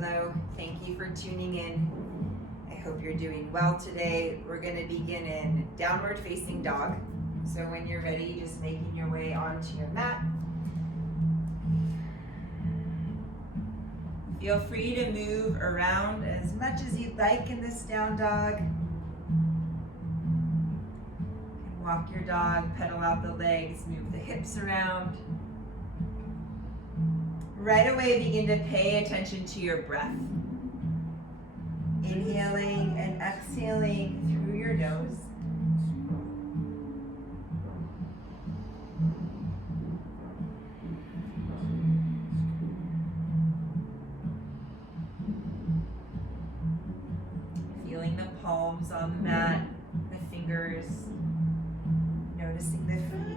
Hello, thank you for tuning in. I hope you're doing well today. We're going to begin in downward facing dog. So when you're ready, just making your way onto your mat. Feel free to move around as much as you'd like in this down dog. You can walk your dog, pedal out the legs, move the hips around. Right away, begin to pay attention to your breath. Inhaling and exhaling through your nose. Feeling the palms on the mat, the fingers, noticing the feet.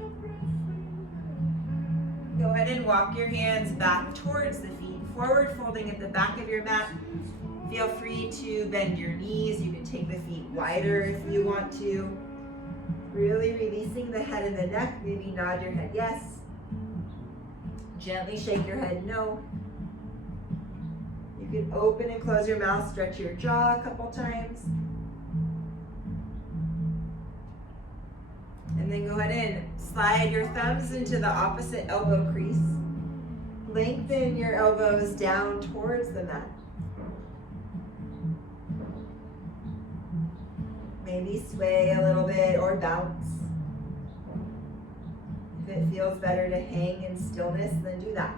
Go ahead and walk your hands back towards the feet, forward folding at the back of your mat. Feel free to bend your knees. You can take the feet wider if you want to. Really releasing the head and the neck. Maybe nod your head yes. Gently shake your head no. You can open and close your mouth, stretch your jaw a couple times. And then go ahead and slide your thumbs into the opposite elbow crease. Lengthen your elbows down towards the mat. Maybe sway a little bit or bounce. If it feels better to hang in stillness, then do that.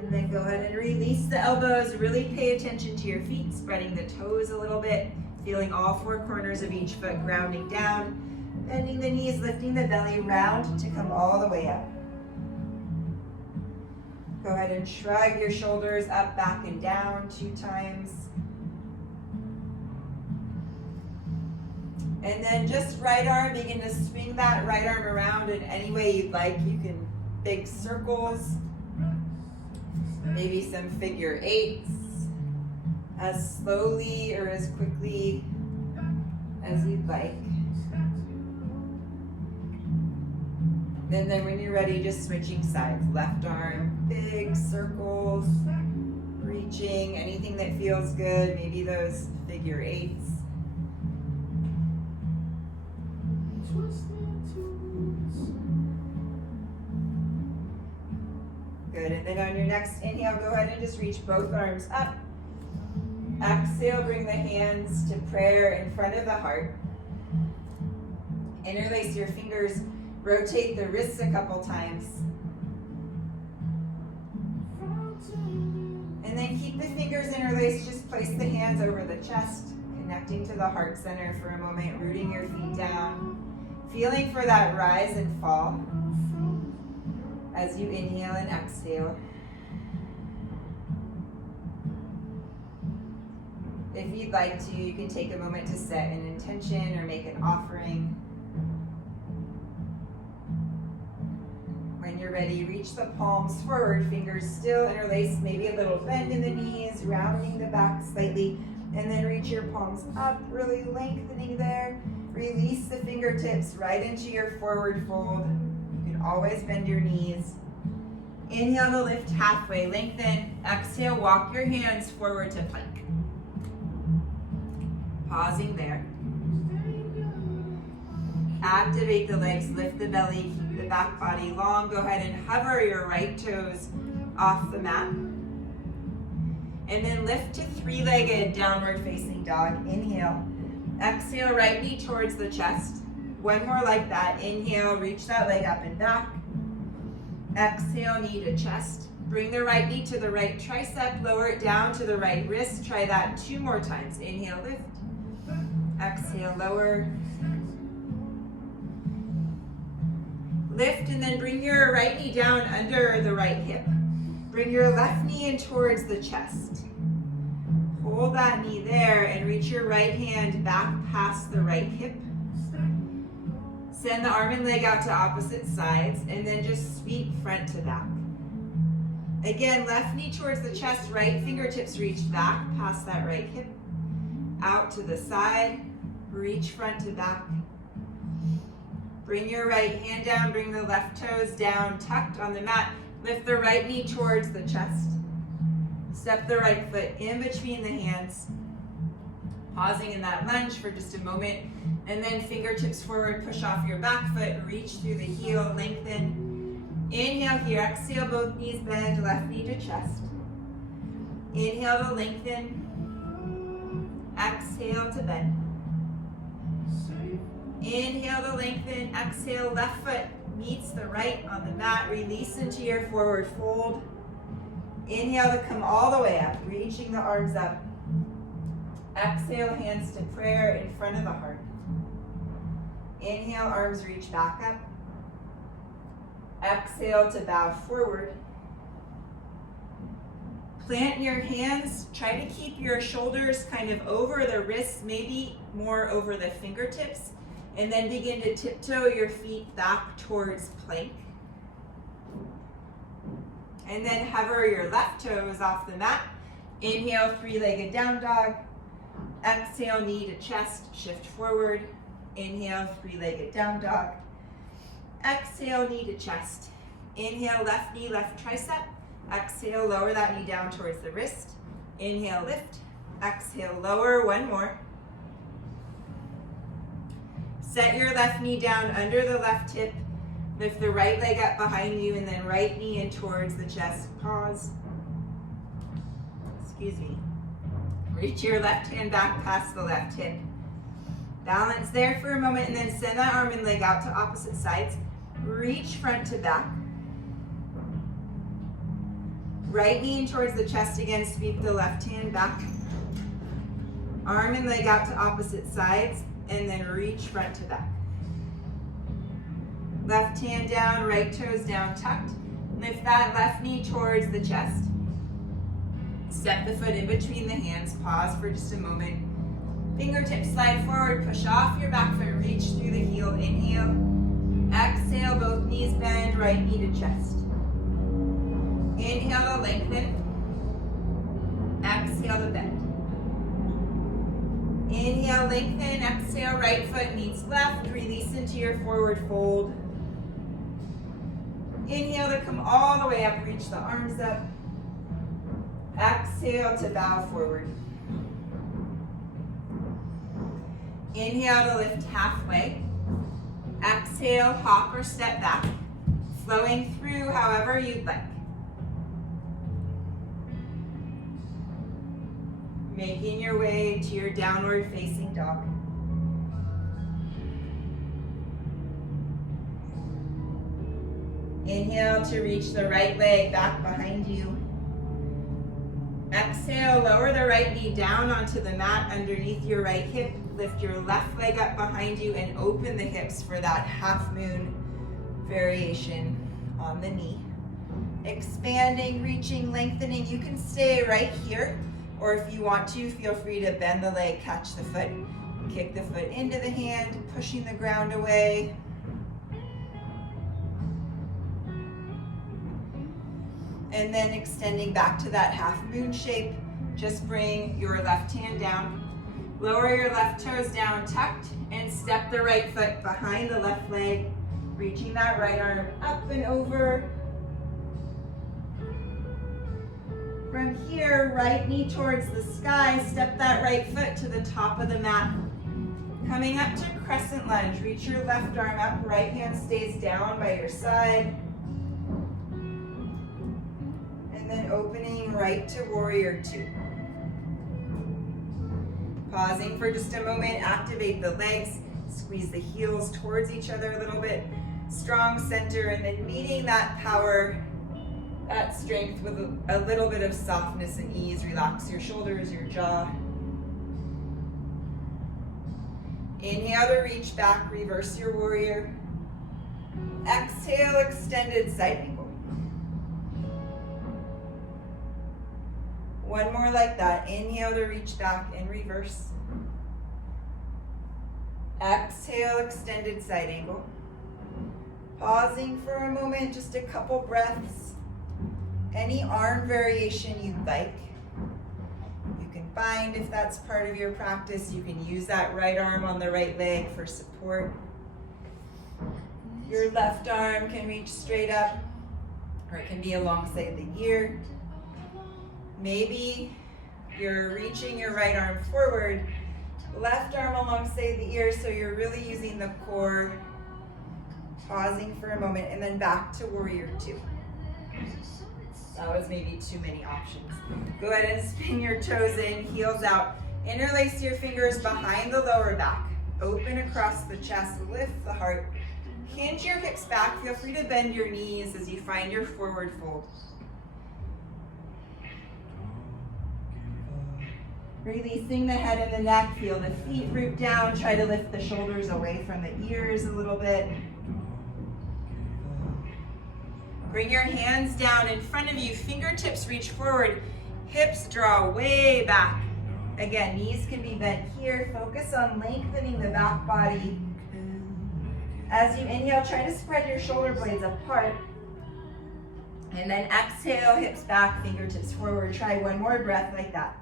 And then go ahead and release the elbows. Really pay attention to your feet, spreading the toes a little bit, feeling all four corners of each foot grounding down, bending the knees, lifting the belly round to come all the way up. Go ahead and shrug your shoulders up, back, and down 2 times. And then just right arm, begin to swing that right arm around in any way you'd like. You can big circles, maybe some figure 8s, as slowly or as quickly as you'd like. And then when you're ready, just switching sides. Left arm, big circles, reaching, anything that feels good, maybe those figure 8s. Good, and then on your next inhale, go ahead and just reach both arms up. Exhale, bring the hands to prayer in front of the heart. Interlace your fingers, rotate the wrists a couple times. And then keep the fingers interlaced, just place the hands over the chest, connecting to the heart center for a moment, rooting your feet down, feeling for that rise and fall as you inhale and exhale. If you'd like to, you can take a moment to set an intention or make an offering. When you're ready, reach the palms forward, fingers still interlaced, maybe a little bend in the knees, rounding the back slightly, and then reach your palms up, really lengthening there. Release the fingertips right into your forward fold. You can always bend your knees. Inhale to lift halfway, lengthen. Exhale, walk your hands forward to plank. Pausing there. Activate the legs, lift the belly, keep the back body long. Go ahead and hover your right toes off the mat. And then lift to 3-legged downward facing dog. Inhale. Exhale, right knee towards the chest. One more like that. Inhale, reach that leg up and back. Exhale, knee to chest. Bring the right knee to the right tricep, lower it down to the right wrist. Try that 2 more times. Inhale, lift. Exhale, lower. Lift and then bring your right knee down under the right hip. Bring your left knee in towards the chest. Hold that knee there and reach your right hand back past the right hip. Send the arm and leg out to opposite sides and then just sweep front to back. Again, left knee towards the chest, right fingertips reach back past that right hip. Out to the side, reach front to back. Bring your right hand down, bring the left toes down, tucked on the mat. Lift the right knee towards the chest. Step the right foot in between the hands. Pausing in that lunge for just a moment. And then fingertips forward, push off your back foot, reach through the heel, lengthen. Inhale here, exhale, both knees bend, left knee to chest. Inhale to lengthen. Exhale to bend. Inhale to lengthen, exhale, left foot meets the right on the mat. Release into your forward fold. Inhale to come all the way up, reaching the arms up. Exhale, hands to prayer in front of the heart. Inhale, arms reach back up. Exhale to bow forward. Plant your hands, try to keep your shoulders kind of over the wrists, maybe more over the fingertips, and then begin to tiptoe your feet back towards plank. And then hover your left toes off the mat. Inhale, three-legged down dog. Exhale, knee to chest, shift forward. Inhale, three-legged down dog. Exhale, knee to chest. Inhale, left knee, left tricep. Exhale, lower that knee down towards the wrist. Inhale, lift. Exhale, lower, one more. Set your left knee down under the left hip. Lift the right leg up behind you and then right knee in towards the chest. Pause. Excuse me. Reach your left hand back past the left hip. Balance there for a moment and then send that arm and leg out to opposite sides. Reach front to back. Right knee in towards the chest again, sweep the left hand back. Arm and leg out to opposite sides and then reach front to back. Left hand down, right toes down, tucked. Lift that left knee towards the chest. Step the foot in between the hands, pause for just a moment. Fingertips slide forward, push off your back foot, reach through the heel, inhale. Exhale, both knees bend, right knee to chest. Inhale to lengthen. Exhale to bend. Inhale, lengthen. Exhale, right foot meets left. Release into your forward fold. Inhale to come all the way up, reach the arms up. Exhale to bow forward. Inhale to lift halfway. Exhale, hop or step back, flowing through however you'd like. Making your way to your downward facing dog. Inhale to reach the right leg back behind you. Exhale, lower the right knee down onto the mat underneath your right hip. Lift your left leg up behind you and open the hips for that half moon variation on the knee. Expanding, reaching, lengthening. You can stay right here, or if you want to, feel free to bend the leg, catch the foot, kick the foot into the hand, pushing the ground away. And then extending back to that half moon shape. Just bring your left hand down. Lower your left toes down, tucked, and step the right foot behind the left leg, reaching that right arm up and over. From here, right knee towards the sky, step that right foot to the top of the mat. Coming up to crescent lunge, reach your left arm up, right hand stays down by your side. And then opening right to warrior two. Pausing for just a moment, activate the legs, squeeze the heels towards each other a little bit. Strong center, and then meeting that power, that strength with a little bit of softness and ease. Relax your shoulders, your jaw. Inhale to reach back, reverse your warrior. Exhale, extended side angle. One more like that. Inhale to reach back and reverse. Exhale, extended side angle. Pausing for a moment, just a couple breaths. Any arm variation you'd like. You can find, if that's part of your practice, you can use that right arm on the right leg for support. Your left arm can reach straight up, or it can be alongside the ear. Maybe you're reaching your right arm forward, left arm alongside the ear, so you're really using the core. Pausing for a moment, and then back to warrior two. That was maybe too many options. Go ahead and spin your toes in, heels out. Interlace your fingers behind the lower back. Open across the chest, lift the heart. Hinge your hips back. Feel free to bend your knees as you find your forward fold. Releasing the head and the neck. Feel the feet root down. Try to lift the shoulders away from the ears a little bit. Bring your hands down in front of you. Fingertips reach forward. Hips draw way back. Again, knees can be bent here. Focus on lengthening the back body. As you inhale, try to spread your shoulder blades apart. And then exhale, hips back, fingertips forward. Try one more breath like that.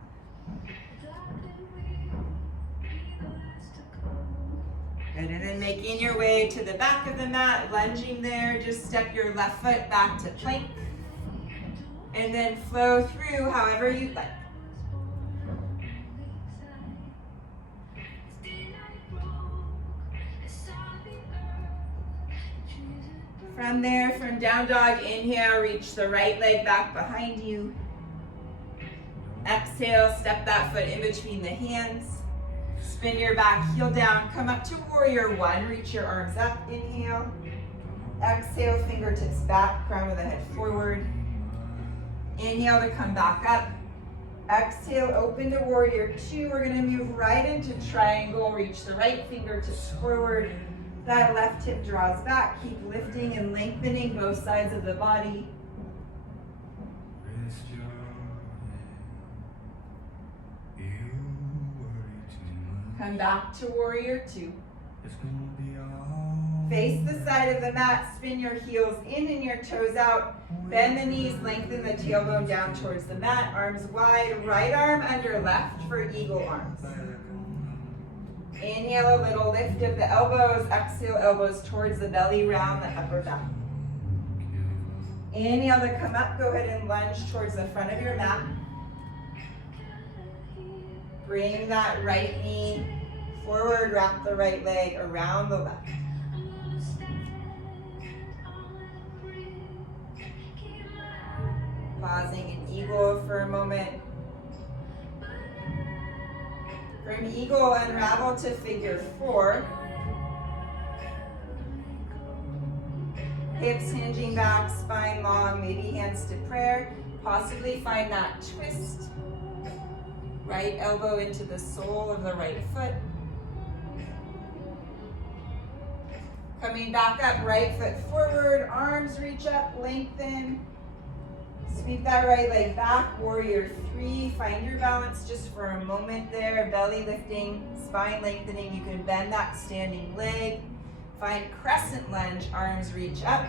Good, and then making your way to the back of the mat, lunging there, just step your left foot back to plank. And then flow through however you'd like. From there, from down dog, inhale, reach the right leg back behind you. Exhale, step that foot in between the hands. Spin your back heel down, come up to warrior one, reach your arms up, inhale. Exhale, fingertips back, crown of the head forward. Inhale to come back up. Exhale, open to warrior two. We're gonna move right into triangle, reach the right fingertips forward. That left hip draws back, keep lifting and lengthening both sides of the body. Come back to warrior two. Face the side of the mat, spin your heels in and your toes out. Bend the knees, lengthen the tailbone down towards the mat, arms wide, right arm under left for eagle arms. Inhale, a little lift of the elbows, exhale, elbows towards the belly, round the upper back. Inhale to come up, go ahead and lunge towards the front of your mat. Bring that right knee forward, wrap the right leg around the left. Pausing in eagle for a moment. From eagle, unravel to figure four. Hips hinging back, spine long, maybe hands to prayer. Possibly find that twist. Right elbow into the sole of the right foot. Coming back up, right foot forward, arms reach up, lengthen. Sweep that right leg back, warrior three. Find your balance just for a moment there. Belly lifting, spine lengthening. You can bend that standing leg. Find crescent lunge, arms reach up.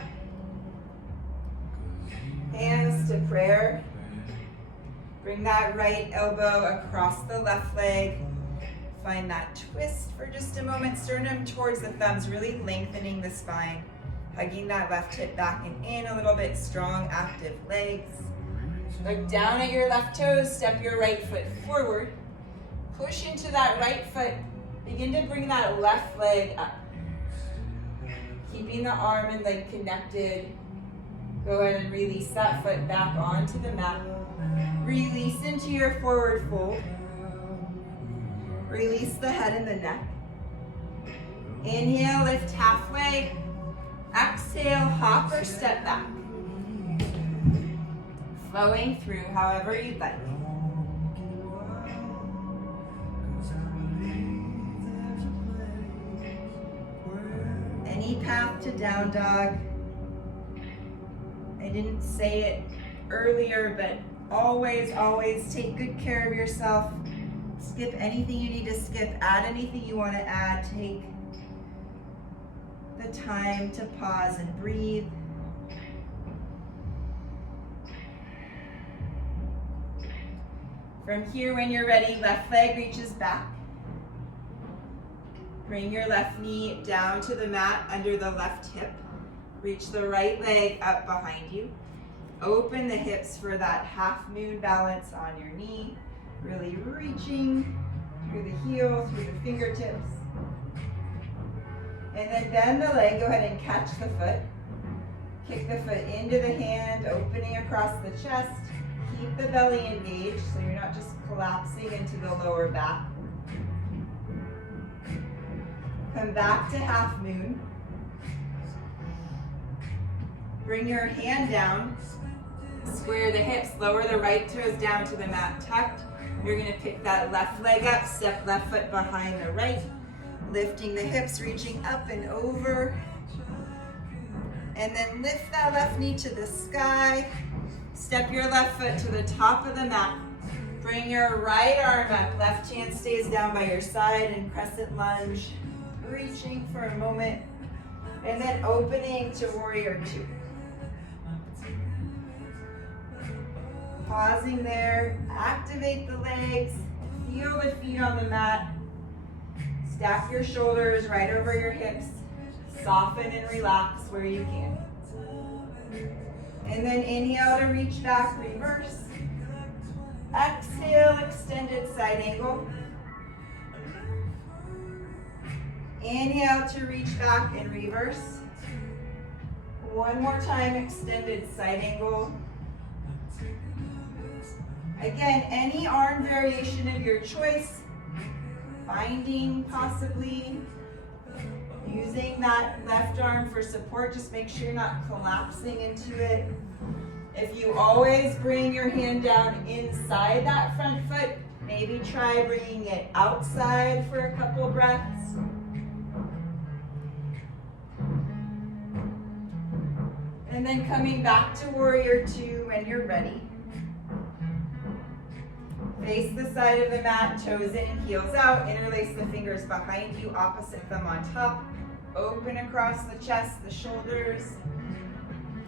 Hands to prayer. Bring that right elbow across the left leg. Find that twist for just a moment. Sternum towards the thumbs, really lengthening the spine. Hugging that left hip back and in a little bit. Strong, active legs. Look down at your left toes. Step your right foot forward. Push into that right foot. Begin to bring that left leg up. Keeping the arm and leg connected. Go ahead and release that foot back onto the mat. Release into your forward fold. Release the head and the neck. Inhale, lift halfway. Exhale, hop or step back. Flowing through however you'd like. Any path to down dog. I didn't say it earlier, but always, always take good care of yourself. Skip anything you need to skip, add anything you want to add. Take the time to pause and breathe. From here, when you're ready, left leg reaches back. Bring your left knee down to the mat under the left hip. Reach the right leg up behind you. Open the hips for that half moon balance on your knee. Really reaching through the heel, through the fingertips. And then bend the leg, go ahead and catch the foot. Kick the foot into the hand, opening across the chest. Keep the belly engaged so you're not just collapsing into the lower back. Come back to half moon. Bring your hand down. Square the hips, lower the right toes down to the mat tucked. You're gonna pick that left leg up, step left foot behind the right. Lifting the hips, reaching up and over. And then lift that left knee to the sky. Step your left foot to the top of the mat. Bring your right arm up. Left hand stays down by your side in crescent lunge. Reaching for a moment. And then opening to warrior two. Pausing there. Activate the legs. Feel the feet on the mat. Stack your shoulders right over your hips. Soften and relax where you can. And then inhale to reach back, reverse. Exhale, extended side angle. Inhale to reach back and reverse. One more time, extended side angle. Again, any arm variation of your choice. Finding possibly using that left arm for support. Just make sure you're not collapsing into it. If you always bring your hand down inside that front foot, maybe try bringing it outside for a couple breaths. And then coming back to warrior two when you're ready. Face the side of the mat, toes in and heels out. Interlace the fingers behind you, opposite thumb on top. Open across the chest, the shoulders.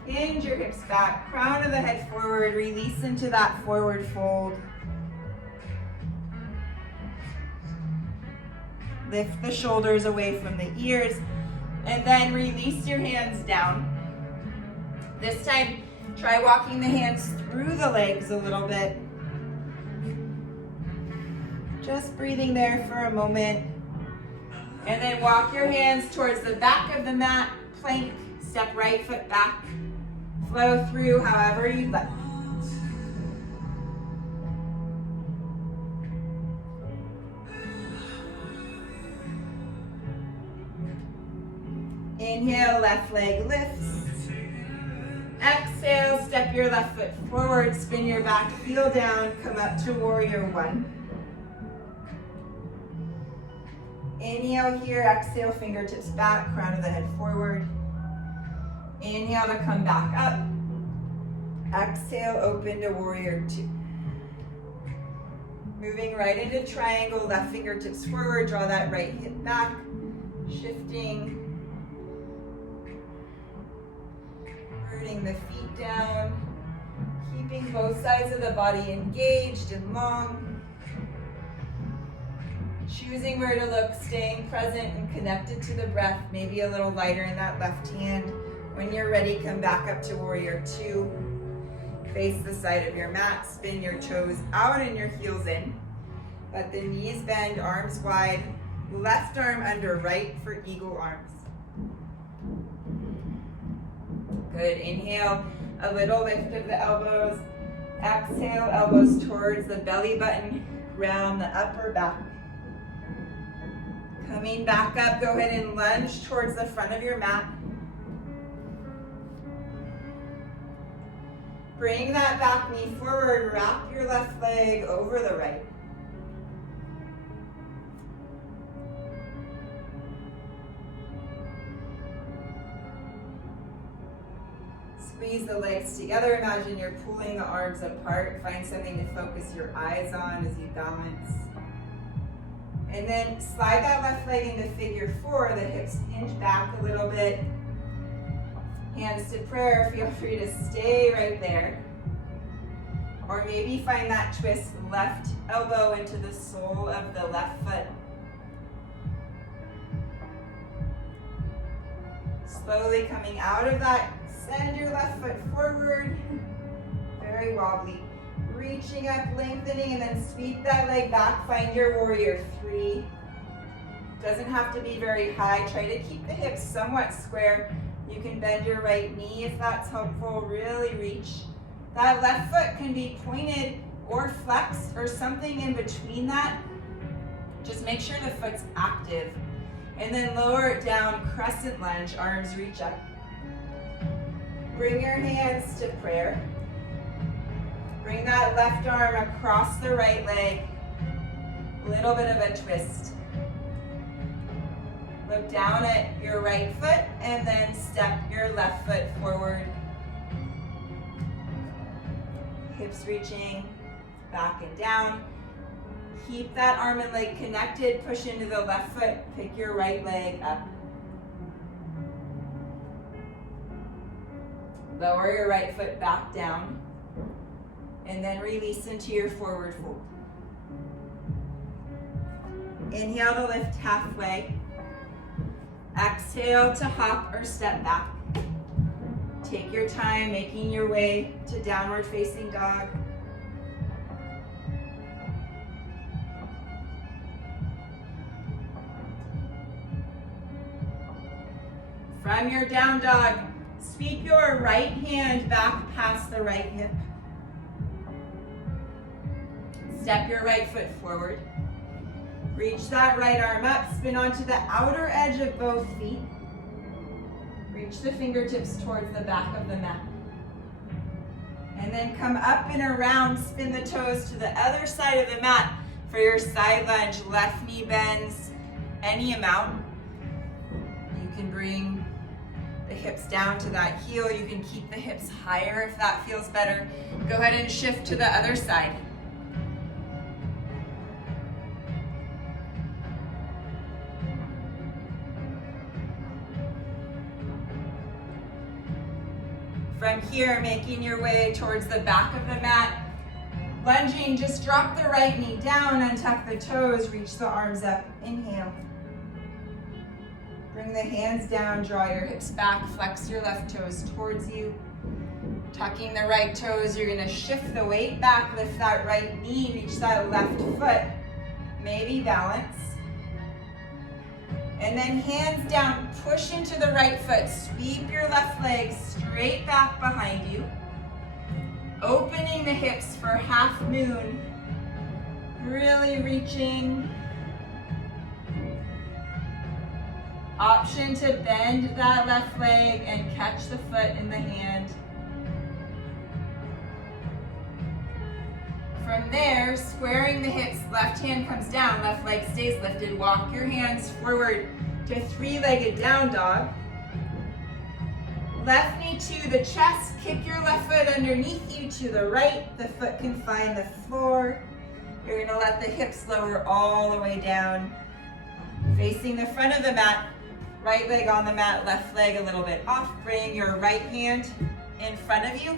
Hinge your hips back, crown of the head forward. Release into that forward fold. Lift the shoulders away from the ears. And then release your hands down. This time, try walking the hands through the legs a little bit. Just breathing there for a moment. And then walk your hands towards the back of the mat, plank, step right foot back. Flow through however you'd like. Inhale, left leg lifts. Exhale, step your left foot forward, spin your back heel down, come up to warrior one. Inhale here, exhale, fingertips back, crown of the head forward. Inhale to come back up. Exhale, open to warrior two. Moving right into triangle, left fingertips forward, draw that right hip back. Shifting. Rooting the feet down. Keeping both sides of the body engaged and long. Choosing where to look, staying present and connected to the breath, maybe a little lighter in that left hand. When you're ready, come back up to warrior two. Face the side of your mat, spin your toes out and your heels in. Let the knees bend, arms wide. Left arm under right for eagle arms. Good, inhale, a little lift of the elbows. Exhale, elbows towards the belly button, round the upper back. Coming back up, go ahead and lunge towards the front of your mat. Bring that back knee forward, wrap your left leg over the right. Squeeze the legs together. Imagine you're pulling the arms apart. Find something to focus your eyes on as you balance. And then slide that left leg into figure four. The hips hinge back a little bit. Hands to prayer. Feel free to stay right there. Or maybe find that twist, left elbow into the sole of the left foot. Slowly coming out of that, send your left foot forward. Very wobbly. Reaching up, lengthening, and then sweep that leg back. Find your warrior 3. Doesn't have to be very high. Try to keep the hips somewhat square. You can bend your right knee if that's helpful. Really reach. That left foot can be pointed or flexed or something in between that. Just make sure the foot's active. And then lower it down, crescent lunge, arms reach up. Bring your hands to prayer. Bring that left arm across the right leg. Little bit of a twist. Look down at your right foot and then step your left foot forward. Hips reaching back and down. Keep that arm and leg connected. Push into the left foot. Pick your right leg up. Lower your right foot back down. And then release into your forward fold. Inhale to lift halfway. Exhale to hop or step back. Take your time making your way to downward facing dog. From your down dog, sweep your right hand back past the right hip. Step your right foot forward. Reach that right arm up, spin onto the outer edge of both feet. Reach the fingertips towards the back of the mat. And then come up and around, spin the toes to the other side of the mat for your side lunge. Left knee bends any amount. You can bring the hips down to that heel. You can keep the hips higher if that feels better. Go ahead and shift to the other side. From here, making your way towards the back of the mat. Lunging, just drop the right knee down, untuck the toes, reach the arms up. Inhale. Bring the hands down, draw your hips back, flex your left toes towards you. Tucking the right toes, you're gonna shift the weight back, lift that right knee, reach that left foot. Maybe balance. And then hands down, push into the right foot. Sweep your left leg straight back behind you. Opening the hips for half moon. Really reaching. Option to bend that left leg and catch the foot in the hand. From there, squaring the hips, left hand comes down, left leg stays lifted. Walk your hands forward to three-legged down dog. Left knee to the chest, kick your left foot underneath you to the right. The foot can find the floor. You're gonna let the hips lower all the way down. Facing the front of the mat, right leg on the mat, left leg a little bit off. Bring your right hand in front of you,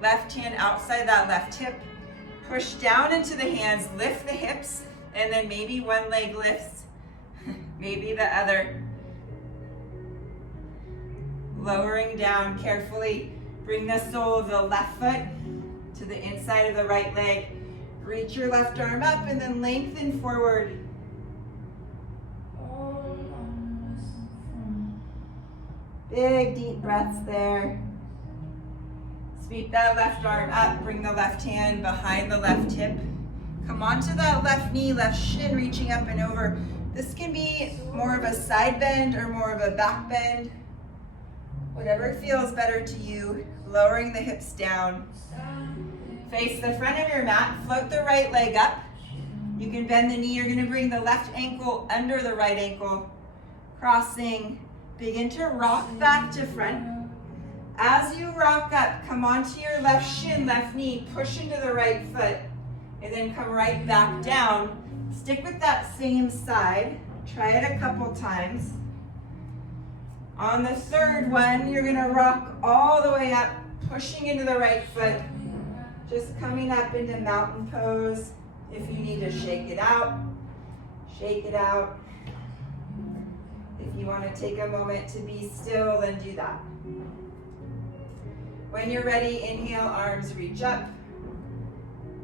left hand outside that left hip. Push down into the hands, lift the hips, and then maybe one leg lifts, maybe the other. Lowering down carefully. Bring the sole of the left foot to the inside of the right leg. Reach your left arm up and then lengthen forward. Big deep breaths there. Sweep that left arm up, bring the left hand behind the left hip. Come onto that left knee, left shin, reaching up and over. This can be more of a side bend or more of a back bend. Whatever feels better to you. Lowering the hips down. Face the front of your mat, float the right leg up. You can bend the knee, you're gonna bring the left ankle under the right ankle. Crossing, begin to rock back to front. As you rock up, come onto your left shin, left knee, push into the right foot, and then come right back down. Stick with that same side. Try it a couple times. On the third one, you're gonna rock all the way up, pushing into the right foot. Just coming up into mountain pose. If you need to shake it out, shake it out. If you want to take a moment to be still, then do that. When you're ready, inhale, arms reach up.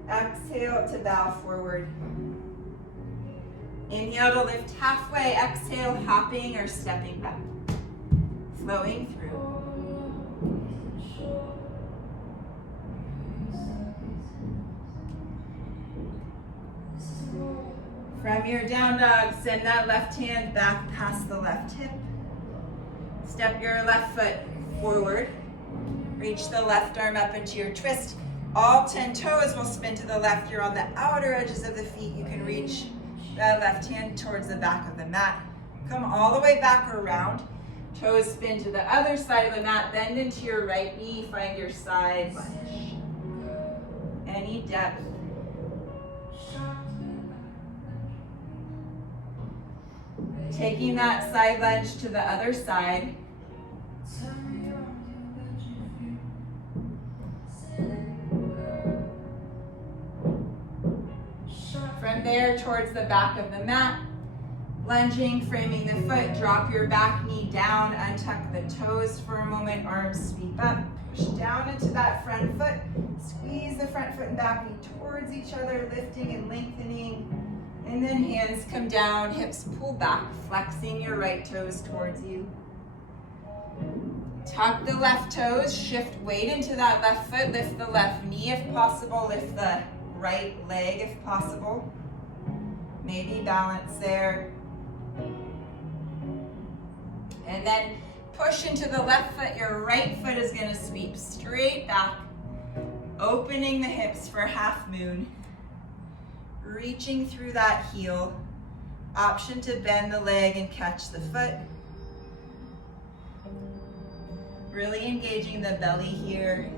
Exhale to bow forward. Inhale to lift halfway. Exhale, hopping or stepping back. Flowing through. From your down dog, send that left hand back past the left hip. Step your left foot forward. Reach the left arm up into your twist. All 10 toes will spin to the left. You're on the outer edges of the feet. You can reach that left hand towards the back of the mat. Come all the way back around. Toes spin to the other side of the mat. Bend into your right knee. Find your side lunge. Any depth. Taking that side lunge to the other side. From there towards the back of the mat, lunging, framing the foot, drop your back knee down, untuck the toes for a moment, arms sweep up, push down into that front foot, squeeze the front foot and back knee towards each other, lifting and lengthening, and then hands come down, hips pull back, flexing your right toes towards you. Tuck the left toes, shift weight into that left foot, lift the left knee if possible, lift the right leg if possible. Maybe balance there. And then push into the left foot. Your right foot is going to sweep straight back, opening the hips for half moon. Reaching through that heel. Option to bend the leg and catch the foot. Really engaging the belly here.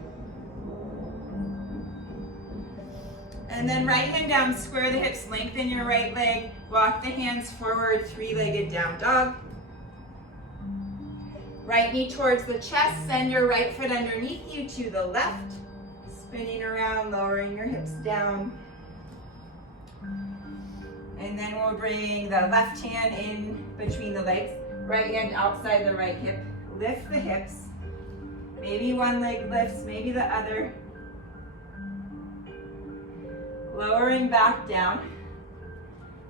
And then right hand down, square the hips, lengthen your right leg, walk the hands forward, three-legged down dog. Right knee towards the chest, send your right foot underneath you to the left, spinning around, lowering your hips down. And then we'll bring the left hand in between the legs, right hand outside the right hip, lift the hips. Maybe one leg lifts, maybe the other. Lowering back down.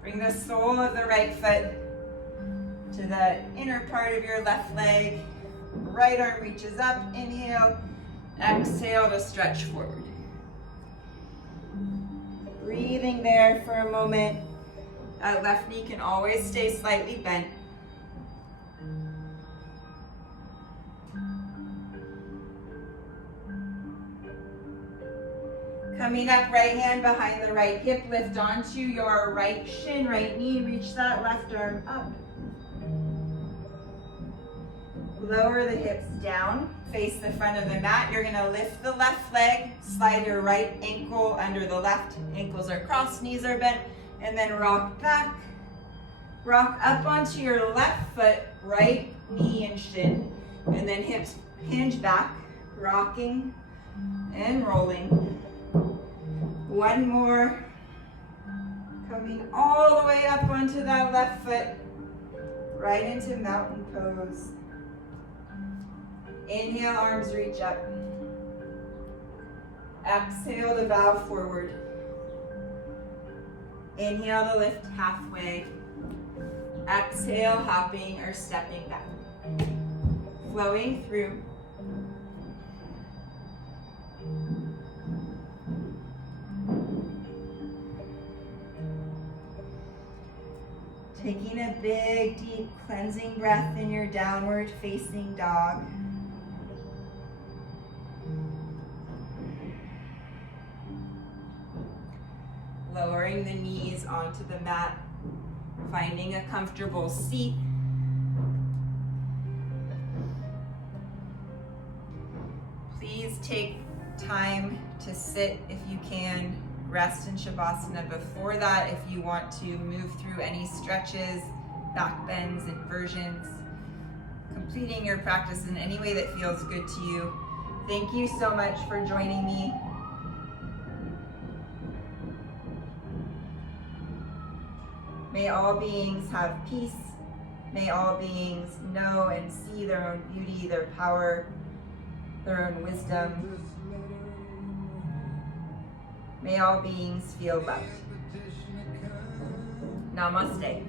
Bring the sole of the right foot to the inner part of your left leg. Right arm reaches up, inhale, exhale to stretch forward. Breathing there for a moment. That left knee can always stay slightly bent. Coming up, right hand behind the right hip, lift onto your right shin, right knee, reach that left arm up. Lower the hips down, face the front of the mat. You're gonna lift the left leg, slide your right ankle under the left. Ankles are crossed, knees are bent, and then rock back. Rock up onto your left foot, right knee and shin, and then hips hinge back, rocking and rolling. One more. Coming all the way up onto that left foot, right into mountain pose. Inhale, arms reach up. Exhale to bow forward. Inhale to lift halfway. Exhale, hopping or stepping back. Flowing through. Taking a big, deep cleansing breath in your downward facing dog. Lowering the knees onto the mat, finding a comfortable seat. Please take time to sit if you can. Rest in Shavasana before that if you want to move through any stretches, back bends, inversions. Completing your practice in any way that feels good to you. Thank you so much for joining me. May all beings have peace, May all beings know and see their own beauty, their power, their own wisdom. May all beings feel loved. Namaste.